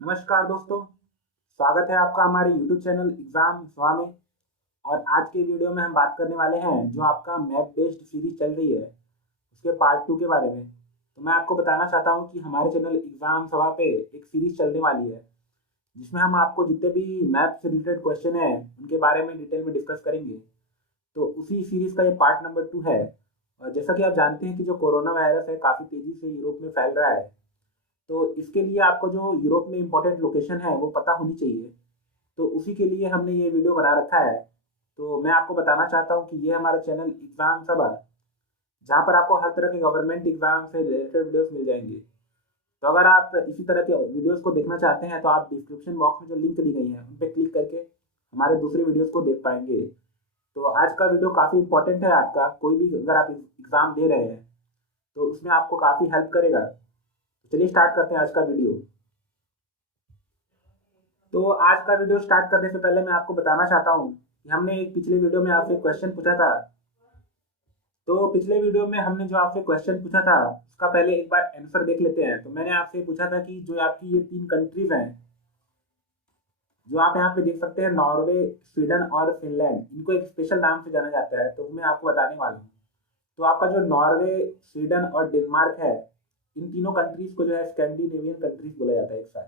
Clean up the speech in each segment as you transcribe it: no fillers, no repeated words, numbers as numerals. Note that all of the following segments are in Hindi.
नमस्कार दोस्तों, स्वागत है आपका हमारे YouTube चैनल एग्ज़ाम सवा में। और आज के वीडियो में हम बात करने वाले हैं जो आपका मैप बेस्ड सीरीज चल रही है उसके पार्ट 2 के बारे में। तो मैं आपको बताना चाहता हूं कि हमारे चैनल एग्ज़ाम सवा पे एक सीरीज चलने वाली है जिसमें हम आपको जितने भी मैप से रिलेटेड क्वेश्चन हैं उनके बारे में डिटेल में डिस्कस करेंगे। तो उसी सीरीज का ये पार्ट नंबर 2 है। और जैसा कि आप जानते हैं कि जो कोरोना वायरस है काफ़ी तेज़ी से यूरोप में फैल रहा है, तो इसके लिए आपको जो यूरोप में इम्पोर्टेंट लोकेशन है वो पता होनी चाहिए। तो उसी के लिए हमने ये वीडियो बना रखा है। तो मैं आपको बताना चाहता हूँ कि ये हमारा चैनल एग्ज़ाम सब है जहाँ पर आपको हर तरह के गवर्नमेंट एग्ज़ाम से रिलेटेड वीडियोस मिल जाएंगे। तो अगर आप इसी तरह के वीडियोस को देखना चाहते हैं तो आप डिस्क्रिप्शन बॉक्स में जो लिंक दी गई है उन पर क्लिक करके हमारे दूसरे वीडियोस को देख पाएंगे। तो आज का वीडियो काफ़ी इंपॉर्टेंट है, आपका कोई भी अगर आप एग्ज़ाम दे रहे हैं तो उसमें आपको काफ़ी हेल्प करेगा। तो चलिए स्टार्ट करते हैं आज का वीडियो। तो आज का वीडियो स्टार्ट करने से पहले मैं आपको बताना चाहता हूँ कि हमने एक पिछले वीडियो में आपसे क्वेश्चन पूछा था। तो पिछले वीडियो में हमने जो आपसे क्वेश्चन पूछा था उसका पहले एक बार आंसर देख लेते हैं। तो मैंने आपसे पूछा था कि जो आपकी ये 3 कंट्रीज हैं जो आप यहाँ पे देख सकते हैं, नॉर्वे, स्वीडन और फिनलैंड, इनको एक स्पेशल नाम से जाना जाता है। तो मैं आपको बताने वाला हूँ। तो आपका जो नॉर्वे, स्वीडन और डेनमार्क है, इन तीनों कंट्रीज को जो है स्कैंडिनेवियन कंट्रीज बोला जाता है एक साथ।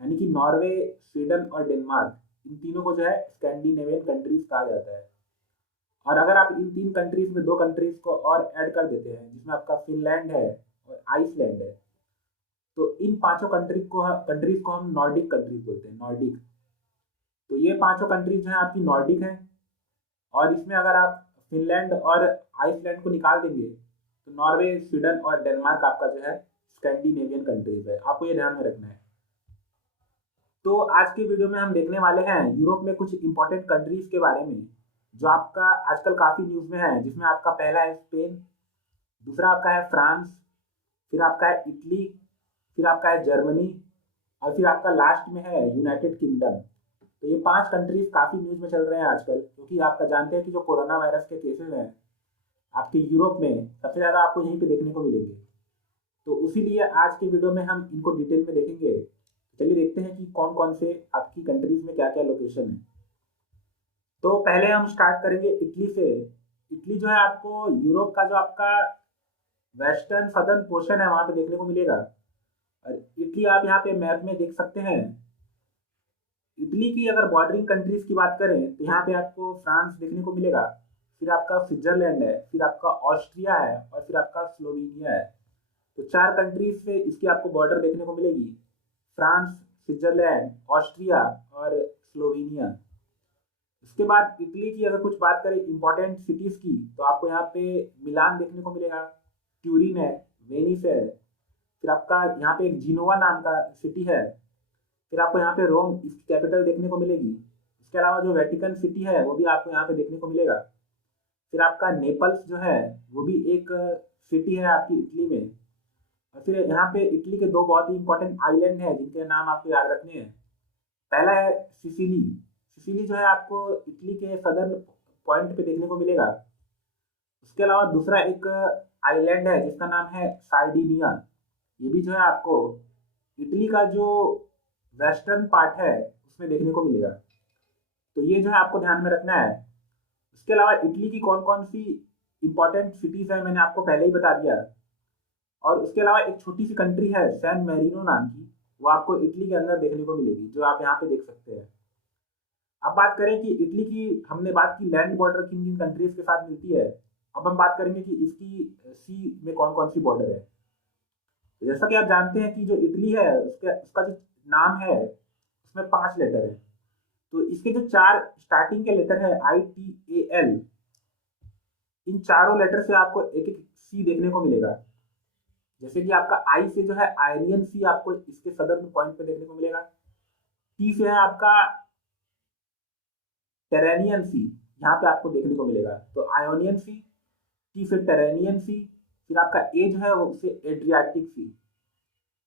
यानी कि नॉर्वे, स्वीडन और डेनमार्क, इन तीनों को जो है स्कैंडिनेवियन कंट्रीज कहा जाता है। और अगर आप इन 3 कंट्रीज में 2 कंट्रीज को और ऐड कर देते हैं जिसमें आपका फिनलैंड है और आइसलैंड है, तो इन पांचों कंट्रीज को हम नॉर्डिक कंट्रीज बोलते हैं, नॉर्डिक। तो ये पांचों कंट्रीज जो है आपकी नॉर्डिक है। और इसमें अगर आप फिनलैंड और आइसलैंड को निकाल देंगे तो नॉर्वे, स्वीडन और डेनमार्क आपका जो है स्कैंडिनेवियन कंट्रीज है। आपको ये ध्यान में रखना है। तो आज के वीडियो में हम देखने वाले हैं यूरोप में कुछ इंपॉर्टेंट कंट्रीज के बारे में जो आपका आजकल काफ़ी न्यूज़ में है। जिसमें आपका पहला है स्पेन, दूसरा आपका है फ्रांस, फिर आपका है इटली, फिर आपका है जर्मनी और फिर आपका लास्ट में है यूनाइटेड किंगडम। तो ये 5 कंट्रीज काफ़ी न्यूज़ में चल रहे हैं आजकल, क्योंकि आपका जानते हैं कि जो कोरोना वायरस के केसेस हैं आपके यूरोप में सबसे ज़्यादा आपको यहीं पे देखने को मिलेंगे। तो उसीलिए आज के वीडियो में हम इनको डिटेल में देखेंगे। चलिए देखते हैं कि कौन कौन से आपकी कंट्रीज में क्या क्या लोकेशन है। तो पहले हम स्टार्ट करेंगे इटली से। इटली जो है आपको यूरोप का जो आपका वेस्टर्न सदर्न पोर्शन है वहां पे देखने को मिलेगा। और इटली आप यहाँ पे मैप में देख सकते हैं। इटली की अगर बॉर्डरिंग कंट्रीज की बात करें तो यहाँ पे आपको फ्रांस देखने को मिलेगा, फिर आपका स्विट्जरलैंड है, फिर आपका ऑस्ट्रिया है और फिर आपका स्लोवेनिया है। तो 4 कंट्रीज से इसकी आपको बॉर्डर देखने को मिलेगी, फ्रांस, स्विट्जरलैंड, ऑस्ट्रिया और स्लोवेनिया। उसके बाद इटली की अगर कुछ बात करें इंपॉर्टेंट सिटीज की, तो आपको यहाँ पे मिलान देखने को मिलेगा, ट्यूरिन है, वेनिस है, फिर आपका यहाँ पे एक जिनोवा नाम का सिटी है, फिर आपको यहाँ पे रोम इसकी कैपिटल देखने को मिलेगी। इसके अलावा जो वेटिकन सिटी है वो भी आपको यहाँ पे देखने को मिलेगा। फिर आपका नेपल्स जो है वो भी एक सिटी है आपकी इटली में। और फिर यहाँ पे इटली के 2 बहुत ही इंपॉर्टेंट आइलैंड है जिनके नाम आपको याद रखने हैं। पहला है सिसिली। सिसिली जो है आपको इटली के सदर्न पॉइंट पे देखने को मिलेगा। उसके अलावा दूसरा एक आइलैंड है जिसका नाम है सार्डिनिया। ये भी जो है आपको इटली का जो वेस्टर्न पार्ट है उसमें देखने को मिलेगा। तो ये जो है आपको ध्यान में रखना है। उसके अलावा इटली की कौन कौन सी इंपॉर्टेंट सिटीज है मैंने आपको पहले ही बता दिया। और उसके अलावा एक छोटी सी कंट्री है सैन मेरिनो नाम की, वो आपको इटली के अंदर देखने को मिलेगी, जो आप यहाँ पे देख सकते हैं। अब बात करें कि इटली की, हमने बात की लैंड बॉर्डर किन किन कंट्रीज के साथ मिलती है। अब हम बात करेंगे कि इसकी सी में कौन कौन सी बॉर्डर है। तो जैसा कि आप जानते हैं कि जो इटली है उसके उसका जो नाम है उसमें 5 लेटर है। तो इसके जो 4 स्टार्टिंग के लेटर है ITAL, इन चारों लेटर से आपको एक एक सी देखने को मिलेगा। जैसे कि आपका आई से जो है आयनियन सी आपको इसके सदर्न पॉइंट पे देखने को मिलेगा। टी से है आपका टेरेनियन सी, यहाँ पे आपको देखने को मिलेगा। तो आयोनियन सी, टी फिर टेरेनियन सी, फिर आपका ए जो है वो उसे एड्रियाटिक सी।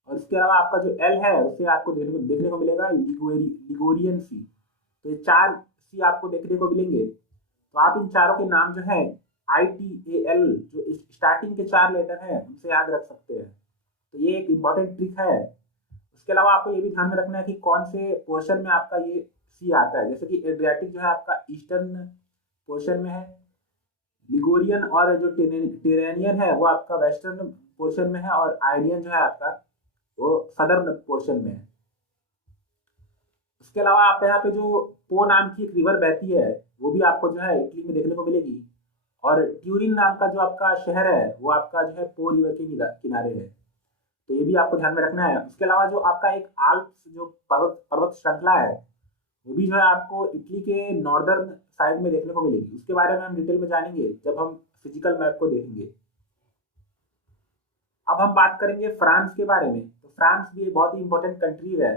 और इसके अलावा आपका जो एल है उसे आपको देखने को मिलेगा लिगोरियन सी। तो ये 4 सी आपको देखने को मिलेंगे। तो आप इन चारों के नाम जो है ITAL, जो स्टार्टिंग के 4 लेटर हैं उनसे याद रख सकते हैं। तो ये एक इम्पॉर्टेंट ट्रिक है। उसके अलावा आपको ये भी ध्यान में रखना है कि कौन से पोर्शन में आपका ये सी आता है। जैसे कि एड्रियाटिक जो है आपका ईस्टर्न पोर्शन में है, लिगोरियन और जो टिरेनियन है वो आपका वेस्टर्न पोर्शन में है, और आयनियन जो है आपका वो सदर्न पोर्शन में है। उसके अलावा आप यहाँ पे जो पो नाम की एक रिवर बहती है वो भी आपको जो है इटली में देखने को मिलेगी, और ट्यूरिन नाम का जो आपका शहर है वो आपका जो है पो रिवर के किनारे है। तो ये भी आपको ध्यान में रखना है। उसके अलावा जो आपका एक आल्प्स जो पर्वत पर्वत श्रृंखला है वो भी जो है आपको इटली के नॉर्दर्न साइड में देखने को मिलेगी। उसके बारे में हम डिटेल में जानेंगे जब हम फिजिकल मैप को देखेंगे। अब हम बात करेंगे फ्रांस के बारे में। तो फ्रांस भी एक बहुत ही इंपॉर्टेंट कंट्री है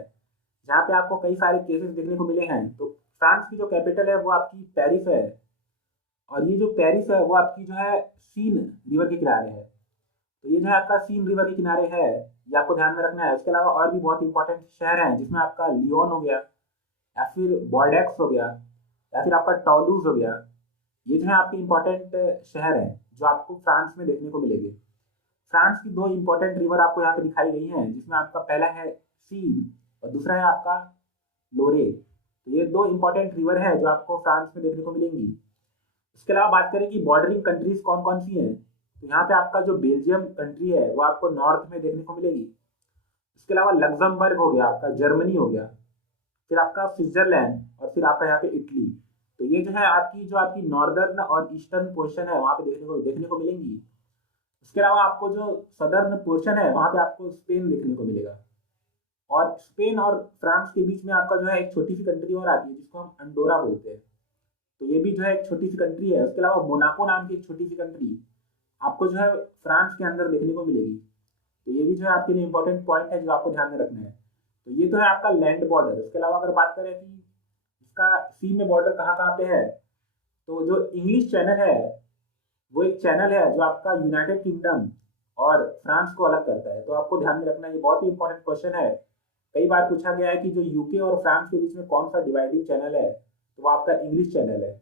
जहाँ पे आपको कई सारे केसेस देखने को मिले हैं। तो फ्रांस की जो कैपिटल है वो आपकी पेरिस है, और ये जो पेरिस है वो आपकी जो है सीन रिवर के किनारे है। तो ये जो है आपका सीन रिवर के किनारे है, ये आपको ध्यान में रखना है। उसके अलावा और भी बहुत इंपॉर्टेंट शहर हैं जिसमें आपका लियोन हो गया, या फिर बॉर्डेक्स हो गया, या फिर आपका टॉलूज हो गया। ये जो है आपके इंपॉर्टेंट शहर हैं जो आपको फ्रांस में देखने को मिलेंगे। फ्रांस की दो इंपॉर्टेंट रिवर आपको यहाँ पे दिखाई गई हैं, जिसमें आपका पहला है सीन और दूसरा है आपका लोरे। तो ये दो इंपॉर्टेंट रिवर है जो आपको फ्रांस में देखने को मिलेंगी। उसके अलावा बात करें कि बॉर्डरिंग कंट्रीज कौन कौन सी हैं, तो यहाँ पे आपका जो बेल्जियम कंट्री है वो आपको नॉर्थ में देखने को मिलेगी। इसके अलावा लग्जमबर्ग हो गया, आपका जर्मनी हो गया, फिर आपका स्विट्जरलैंड, और फिर आपका यहाँ पे इटली। तो ये जो है आपकी नॉर्दर्न और ईस्टर्न पोर्शन है वहाँ पे देखने को मिलेंगी। इसके अलावा आपको जो सदर्न पोर्शन है वहाँ पे आपको स्पेन देखने को मिलेगा, और स्पेन और फ्रांस के बीच में आपका जो है एक छोटी सी कंट्री और आती है जिसको हम अंडोरा बोलते हैं। तो ये भी जो है एक छोटी सी कंट्री है। उसके अलावा मोनाको नाम की एक छोटी सी कंट्री आपको जो है फ्रांस के अंदर देखने को मिलेगी। तो ये भी जो है आपके लिए इंपॉर्टेंट पॉइंट है जो आपको ध्यान में रखना है। तो ये तो है आपका लैंड बॉर्डर। उसके अलावा अगर बात करें कि इसका सी में बॉर्डर कहाँ कहाँ पे है, तो जो इंग्लिश चैनल है वो एक चैनल है जो आपका यूनाइटेड किंगडम और फ्रांस को अलग करता है। तो आपको ध्यान में रखना है, ये बहुत ही इंपॉर्टेंट क्वेश्चन है। कई बार पूछा गया है कि जो यूके और फ्रांस के बीच में कौन सा डिवाइडिंग चैनल है, तो वो आपका इंग्लिश चैनल है।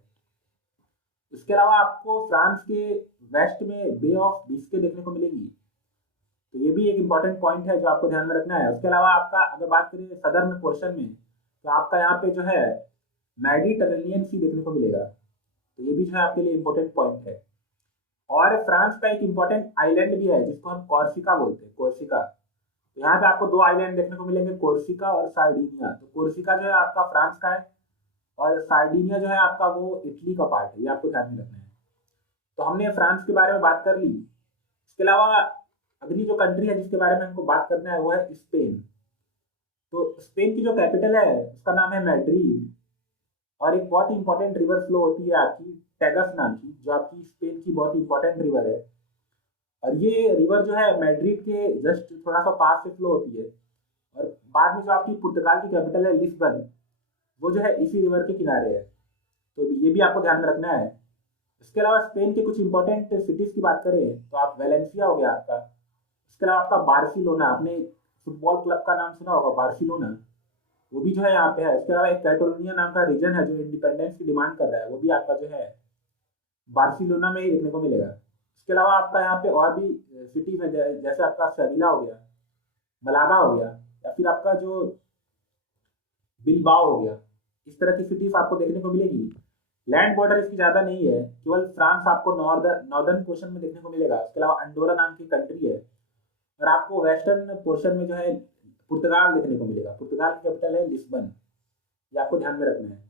इसके अलावा आपको फ्रांस के वेस्ट में बे ऑफ बिस्के देखने को मिलेगी। तो ये भी एक इंपॉर्टेंट पॉइंट है जो आपको ध्यान में रखना है। उसके अलावा आपका अगर बात करें सदर्न पोर्शन में, तो आपका यहाँ पे जो है मेडिटरेनियन सी देखने को मिलेगा। तो ये भी जो है आपके लिए इंपॉर्टेंट पॉइंट है। और फ्रांस का एक इंपॉर्टेंट आइलैंड भी है जिसको हम कॉर्सिका बोलते हैं, कोर्सिका। तो यहाँ पे आपको दो आइलैंड देखने को मिलेंगे, कोर्सिका और सार्डिनिया। तो कोर्सिका जो है आपका फ्रांस का है, और सार्डिनिया जो है आपका वो इटली का पार्ट है। ये आपको ध्यान में रखना है। तो हमने फ्रांस के बारे में बात कर ली। इसके अलावा अगली जो कंट्री है जिसके बारे में हमको बात करना है वो है स्पेन। तो स्पेन की जो कैपिटल है उसका नाम है मैड्रिड, और एक बहुत ही इंपॉर्टेंट रिवर फ्लो होती है आपकी टैगस नाम की, जो आपकी स्पेन की बहुत ही इंपॉर्टेंट रिवर है। और ये रिवर जो है मैड्रिड के जस्ट थोड़ा सा पास से फ्लो होती है, और बाद में जो आपकी पुर्तगाल की कैपिटल है लिस्बन, वो जो है इसी रिवर के किनारे है। तो ये भी आपको ध्यान में रखना है। इसके अलावा स्पेन के कुछ इंपॉर्टेंट सिटीज की बात करें तो आप वेलेंसिया हो गया आपका। इसके अलावा आपका बार्सिलोना, आपने फुटबॉल क्लब का नाम सुना होगा बार्सिलोना, वो भी जो है यहाँ पे है। इसके अलावा एक कैटोलोनिया नाम का रीजन है जो इंडिपेंडेंस की डिमांड कर रहा है, वो भी आपका जो है बार्सिलोना में ही देखने को मिलेगा। इसके अलावा आपका यहाँ पे और भी सिटीज है, जैसे आपका सेविला हो गया, मलागा हो गया, या फिर आपका जो बिलबाओ हो गया। इस तरह की सिटीज आपको देखने को मिलेगी। लैंड बॉर्डर इसकी ज्यादा नहीं है, केवल फ्रांस आपको नॉर्दर्न पोर्शन में देखने को मिलेगा। इसके अलावा अंडोरा नाम की कंट्री है, और आपको वेस्टर्न पोर्शन में जो है पुर्तगाल देखने को मिलेगा। पुर्तगाल की कैपिटल है लिस्बन। ये आपको ध्यान में रखना है।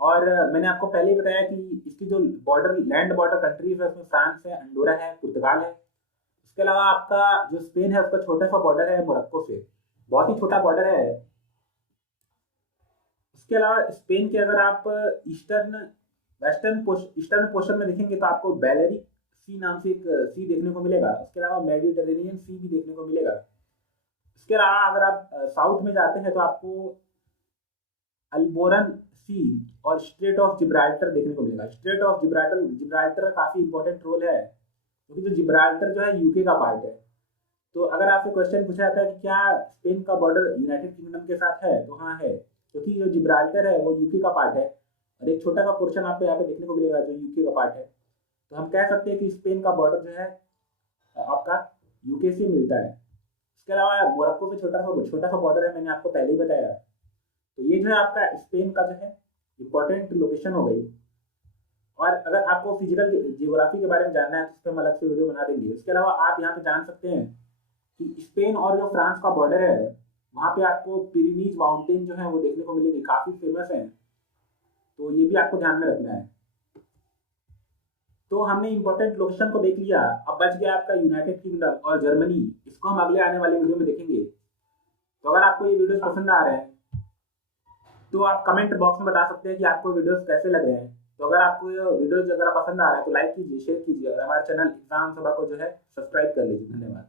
और मैंने आपको पहले ही बताया कि इसकी जो लैंड बॉर्डर कंट्रीज है उसमें फ्रांस है, अंडोरा है, पुर्तगाल है। इसके अलावा आपका जो स्पेन है उसका छोटा सा बॉर्डर है मोरक्को से, बहुत ही छोटा बॉर्डर है। इसके अलावा स्पेन के अगर आप ईस्टर्न पोर्शन में देखेंगे तो आपको बैलेरिक सी नाम से एक सी देखने को मिलेगा। इसके अलावा मेडिटेरेनियन सी भी देखने को मिलेगा। इसके अलावा अगर आप साउथ में जाते हैं तो आपको अल्बोरन सी और स्ट्रेट ऑफ जिब्राल्टर देखने को मिलेगा। स्ट्रेट ऑफ जिब्राल्टर का काफी इंपॉर्टेंट रोल है, क्योंकि जो जिब्राल्टर जो है यूके का पार्ट है। तो अगर आपसे क्वेश्चन पूछा जाता है कि क्या स्पेन का बॉर्डर यूनाइटेड किंगडम के साथ है, तो हाँ है, क्योंकि जो जिब्राल्टर है वो यूके का पार्ट है, और एक छोटा सा पोर्शन आपको यहाँ पे देखने को मिलेगा जो यूके का पार्ट है। तो हम कह सकते हैं कि स्पेन का बॉर्डर जो है आपका यूके से मिलता है। इसके अलावा मोरक्को से छोटा सा बॉर्डर है, मैंने आपको पहले ही बताया। तो ये जो है आपका स्पेन का जो है इम्पोर्टेंट लोकेशन हो गई। और अगर आपको फिजिकल जियोग्राफी के बारे में जानना है तो इस पर हम अलग से वीडियो बना देंगे। इसके अलावा आप यहाँ पे जान सकते हैं कि स्पेन और जो फ्रांस का बॉर्डर है वहाँ पे आपको पिरेनीज माउंटेन जो है वो देखने को मिलेंगे, काफ़ी फेमस है। तो ये भी आपको ध्यान में रखना है। तो हमने इंपॉर्टेंट लोकेशन को देख लिया, अब बच गया आपका यूनाइटेड किंगडम और जर्मनी। इसको हम अगले आने वाली वीडियो में देखेंगे। तो अगर आपको ये वीडियोस पसंद आ रहे हैं तो आप कमेंट बॉक्स में बता सकते हैं कि आपको वीडियोस कैसे लग रहे हैं। तो अगर आपको ये वीडियोस अगर पसंद आ रहा है तो लाइक कीजिए, शेयर कीजिए और हमारे चैनल एग्जाम सभा को जो है सब्सक्राइब कर लीजिए। धन्यवाद।